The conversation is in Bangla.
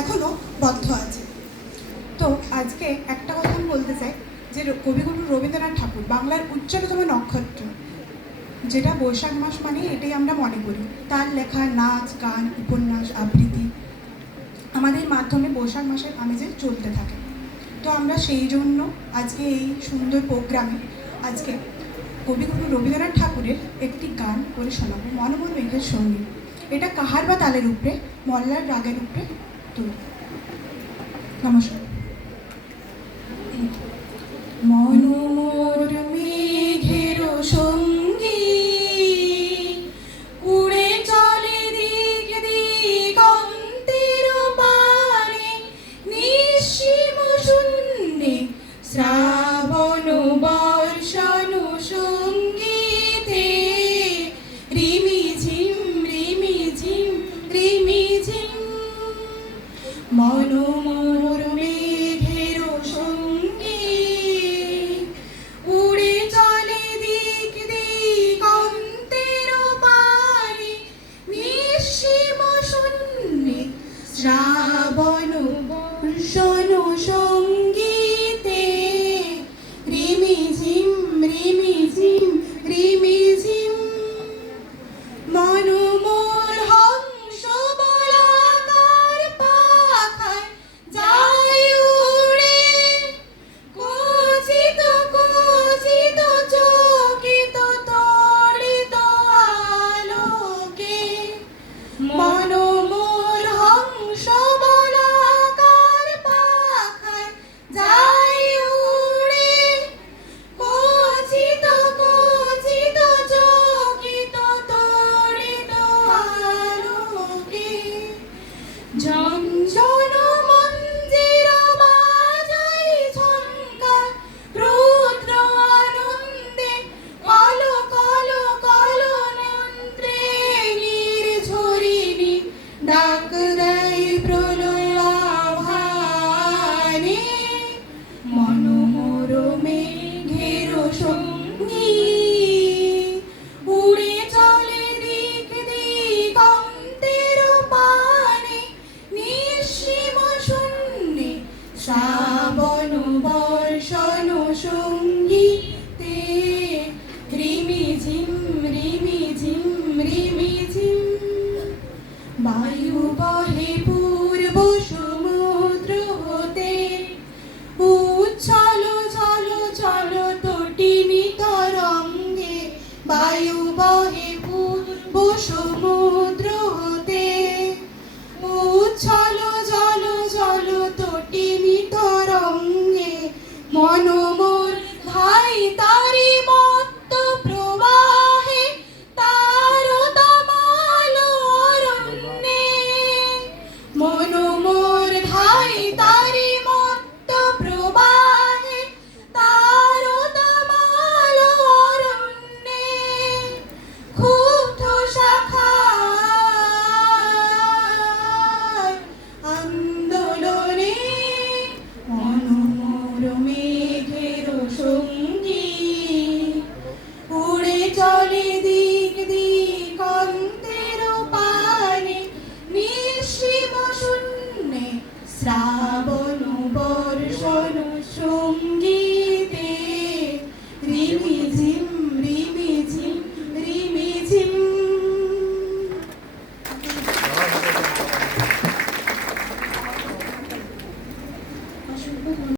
এখনও বদ্ধ আছে। তো আজকে একটা কথা আমি বলতে চাই যে কবিগুরু রবীন্দ্রনাথ ঠাকুর বাংলার উজ্জ্বলতম নক্ষত্র, যেটা বৈশাখ মাস মানে এটাই আমরা মনে করি। তার লেখা নাচ, গান, উপন্যাস, আবৃত্তি আমাদের মাধ্যমে বৈশাখ মাসের আমেজে চলতে থাকে। তো আমরা সেই জন্য আজকে এই সুন্দর প্রোগ্রামে আজকে কবিগুরু রবীন্দ্রনাথ ঠাকুরের একটি গান করে শোনাবো, মনমোর মেঘের সঙ্গী। এটা কাহার বা তালের উপরে, মল্লার রাগের উপরে তৈরি। নমস্কার। মনমোর মেঘের সঙ্গী উড়ে চলে দিক দিগন্তের পানে, নিঃসীম শূন্যে শ্রাবণ বর্ষণ সঙ্গীতে রিমিঝিম রিমিঝিম রিমিঝিম। মনমোর মেঘের সঙ্গী উড়ে চলে দিক দিগন্তের পানে, নিঃসীম শূন্যে শ্রাবণ বর্ষণ সঙ্গীতে রিমিঝিম রিমিঝিম রিমিঝিম। মনমোর হংস বলাকার পাখায় যায় উড়ে, কচিত কচিত চকিত তড়িত আলোকে। মনমোর হংস বলাকার পাখায় যায় উড়ে, কচিত কচিত চকিত তড়িত আলোকে। ঝনঝন মঞ্জির বাজাই ঝঙ্কার, রুদ্র আনন্দে কল কল কল নন্ত্রে নির্ঝরিণী ডাক দেয় প্রলয় আভানে। মনমোর মেঘের সঙ্গী উড়ে চলে দিক দিগন্তের পানে, নিঃসীম শূন্যে শ্রাবণ বর্ষণ সঙ্গীতে রিমিঝিম রিমিঝিম রিমিঝিম। বায়ু বহে পূর্ব সমুদ্র হতে, উচ্ছল ছল ছল তটিনী তরঙ্গে। বায়ু বহে পূর্ব সমুদ্র হতে, উচ্ছল জল জল তটিনী তরঙ্গে। মনমোর ধাই তারি মত্ত প্রবাহে, তারতমাল অরণ্যে। মনমোর ধাই তারি মত্ত প্রবাহে, তারতমাল অরণ্যে। ক্ষুব্ধ শাখায় আন্দোলনে, মনমোর মেঘের সঙ্গী উড়ে চলে দিক দিগন্তের পানে, নিঃসীম শূন্যে শ্রাবণ বর্ষণ সঙ্গীতে রিমিঝিম রিমিঝিম রিমিঝিম।